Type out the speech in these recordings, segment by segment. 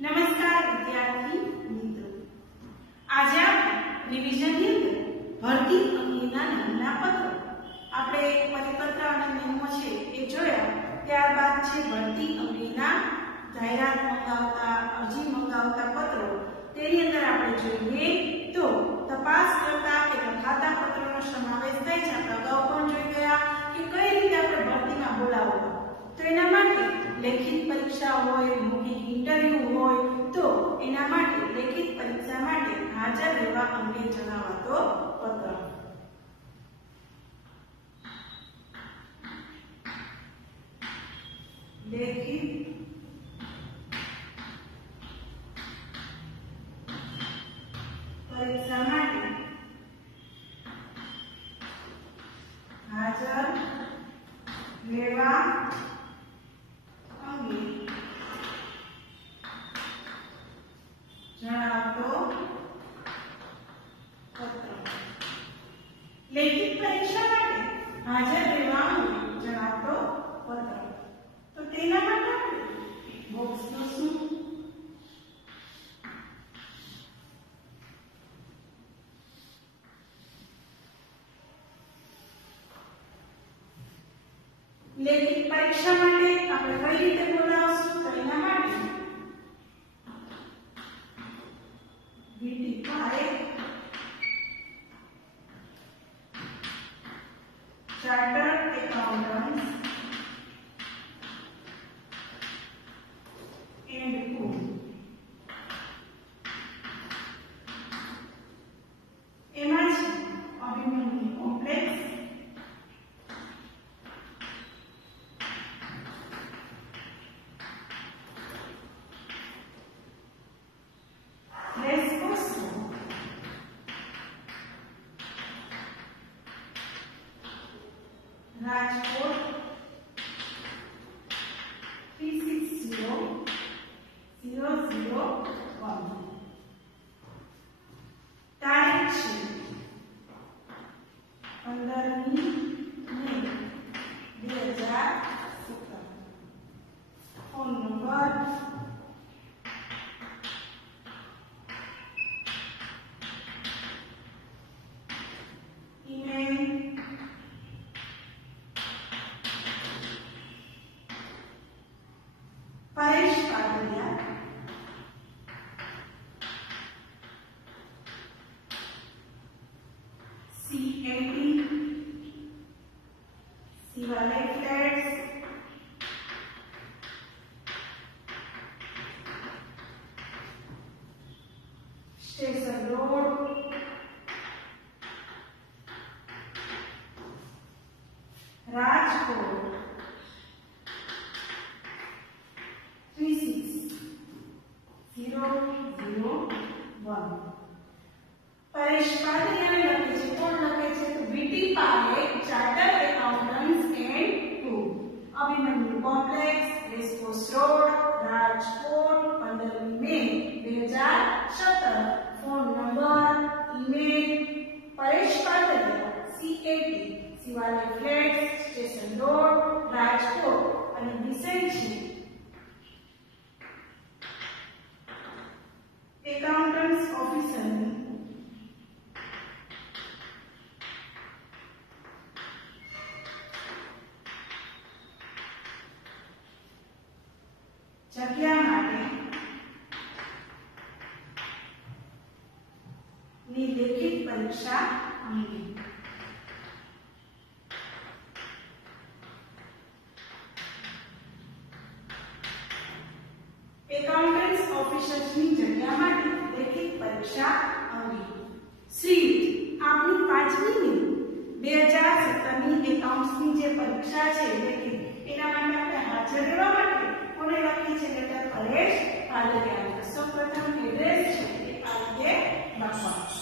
નમસ્કાર વિદ્યાર્થી મિત્રો, આજે આપણે રિવિઝનની અંદર ભરતી અંગેના નાના પત્રો આપણે પરિપત્ર અને નિયમો છે એ જોયા. ત્યારબાદ છે ભરતી અંગેના જાહેરાત મંગાવતા અરજી મંગાવતા પત્રો. તેની અંદર આપણે જોઈએ તો તપાસ કરતા કે લખાતા પત્રોનો સમાવેશ થાય છે. આપણે અગાઉ પણ જોઈ ગયા કે કઈ રીતે આપણે ભરતીમાં બોલાવવા. તો એના માટે લેખિત પરીક્ષા હોય, મૌખિક ઇન્ટરવ્યુ હોય, તો એના માટે લેખિત પરીક્ષા માટે હાજર રહેવા અંગે જણાવતો પત્ર. લેખિત પરીક્ષા માટે હાજર રહેવા અંગે જણાવતો પત્ર. લેખિત પરીક્ષા માટે હાજર રહેવા અંગે જણાવતો પત્ર. તો તેના માટે બોક્સનો શું લેખિત પરીક્ષા માટે આપણે કઈ રીતે બોલાવશું? તો એના માટે VT5 ચાર્ટર્ડ એકાઉન્ટન્ટ્સ એન્ડ કો એમાં છે અભિમન્યુ કોમ્પ્લેક્સ, રાજકોટ 360001. તારીખ છે 15મી May 2017. Phone number email Paresh Patadiya, CAT Shivalay flats, station road, Rajkot 360001. પરેશ પાટડિયાને લખે છે. કોણ લખે છે? તો VT5 chartered accountants and co, Abhimanyu complex, racecourse road, Rajkot 15મી May 2017. Phone number, email Paresh Patadiya, CAT Shivalay flats, station road, Rajkot. અને વિષય છે એકાઉન્ટન્ટ્સ ઓફિસરની જગ્યા માટે ની લેખિત પરીક્ષા અંગે. એકાઉન્ટન્ટ્સ ઓફિસર્સની જગ્યા માટે લેખિત પરીક્ષા અંગે. સીટ આપણી 5મી મે 2017ની એકાઉન્ટ્સની જે પરીક્ષા છે લેખિત, એના માટે આપણે હાજર રહેવા માટે કોને લખી છે? લેટર પરેશ પાટડિયા. સૌપ્રથમ એડ્રેસ છે એ આ રીતે લખવાનું.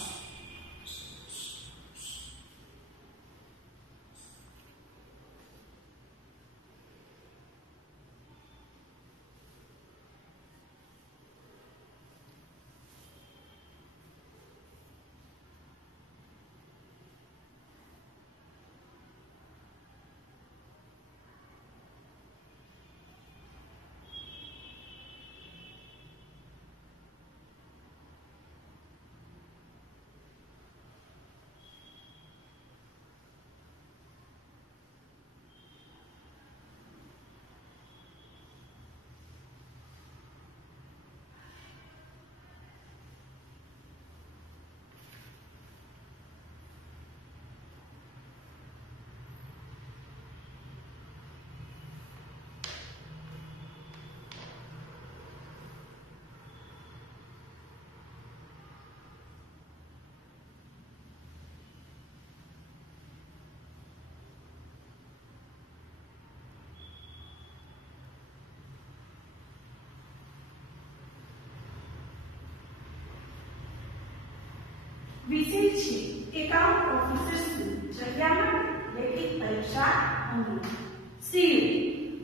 વિષય છે એકાઉન્ટ ઓફિસર્સની જગ્યામાં લેખિત પરીક્ષા અંગે. સીએ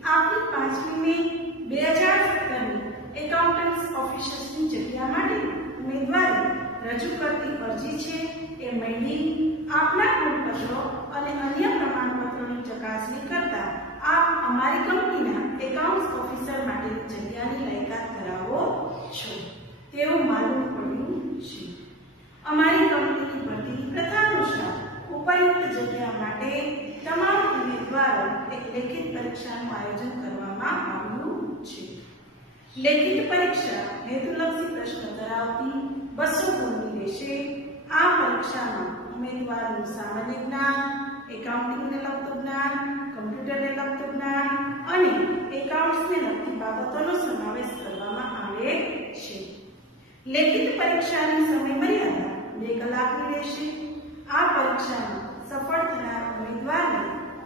આપણી 5મી મે 2017ની એકાઉન્ટન્ટ્સ ઓફિસર્સની જગ્યા માટે ઉમેદવારી રજૂ કરતી અરજી છે એ મેળવી આપના ગુણપત્રો અને અન્ય પ્રમાણપત્રોની ચકાસણી કરતા આપ અમારી કંપનીના એકાઉન્ટ્સ ઓફિસર માટેની જગ્યાની લાયકાત ધરાવો છો તેવું માલુમ પડ્યું છે. અમારી કંપનીની ભરતી પ્રથા અનુસાર ઉપયુક્ત જગ્યા માટે તમામ ઉમેદવારો એક લેખિત પરીક્ષાનું આયોજન કરવામાં આવ્યું છે. લેખિત પરીક્ષા હેતુલક્ષી પ્રશ્નો ધરાવતી 200 ગુણની રહેશે. આ પરીક્ષામાં ઉમેદવારોનું સામાન્ય જ્ઞાન, એકાઉન્ટિંગને લગતું જ્ઞાન, કમ્પ્યુટરને લગતું જ્ઞાન અને એકાઉન્ટ્સને લગતી બાબતોનો સમાવેશ કરવામાં આવે છે. લેખિત પરીક્ષાની સમયમર્યાદા 2 કલાકની રહેશે. આ પરીક્ષામાં સફળ થનાર ઉમેદવારને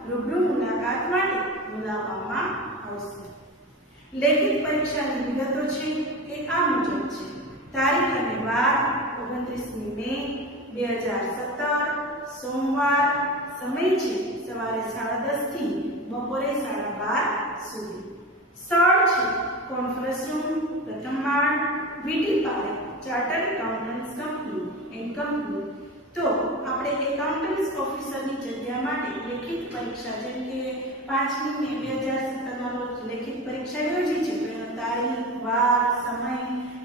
રૂબરૂ મુલાકાત માટે બોલાવવામાં આવશે. લેખિત પરીક્ષાની વિગતો છે એ આ મુજબ છે. તારીખ અને વાર 29મી મે 2017 સોમવાર. સમય છે સવારે 10:30 થી બપોરે 12:30 સુધી. સ્થળ છે કોન્ફરન્સ રૂમ, પ્રથમ માળ, VT Parekh, chartered accountants company and company. તો આપણે એકાઉન્ટન્ટ્સ ઓફિસરની જગ્યા માટે લેખિત પરીક્ષા જેમ કે 5મી મે 2017ના રોજ લેખિત પરીક્ષા યોજી છે તો એનો તારીખ, વાર, સમય,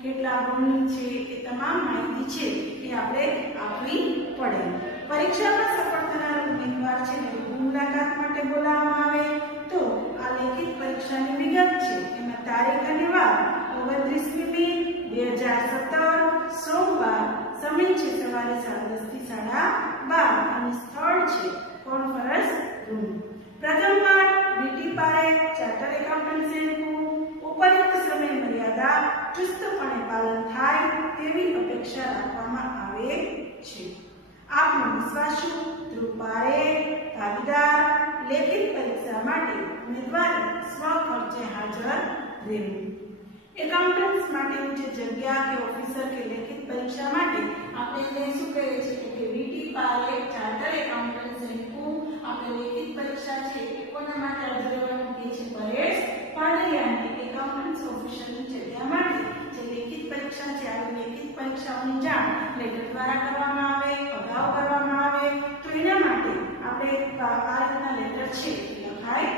કેટલા ગુણ છે એ તમામ માહિતી છે એ આપણે આપવી પડે. પરીક્ષામાં સફળ થનાર ઉમેદવાર છે ને મુલાકાત માટે બોલાવવામાં આવે તો આ લેખિત પરીક્ષાની વિગત છે એમાં તારીખ અને વાર 29મી મે 2017 સોમવાર. સમય છે સવારે 10:30 થી 12:30 અને સ્થળ છે કોન્ફરન્સ રૂમ, પ્રથમ માળ, VT Parekh, chartered accountants and ઉપયુક્ત સમય મર્યાદા ચુસ્તપણે પાલન થાય તેવી અપેક્ષા રાખવામાં આવે છે. આપનો વિશ્વાસુ ધ્રુવ પારેખ, ભાગીદાર. લેખિત પરીક્ષા માટે ઉમેદવારે સ્વખર્ચે હાજર રહેવું. એકાઉન્ટન્ટ્સ માટેની જે જગ્યા કે ઓફિસર કે લેખિત પરીક્ષા માટે આપણે શું કહે છે કે વીટી પારેખ, ચાર્ટર્ડ એકાઉન્ટન્ટ્સ એન્ડ આપણે લેખિત પરીક્ષા છે એ કોના માટે હાજર રહેવાનું કહે છે? પરેશ પાડલિયાની એકાઉન્ટન્ટ્સ ઓફિસરની જગ્યા માટે જે લેખિત પરીક્ષા છે આ લેખિત પરીક્ષાઓની જાણ લેટર દ્વારા કરવામાં આવે, અગાઉ કરવામાં આવે તો એના માટે આપણે આ રીતના લેટર છે લખાય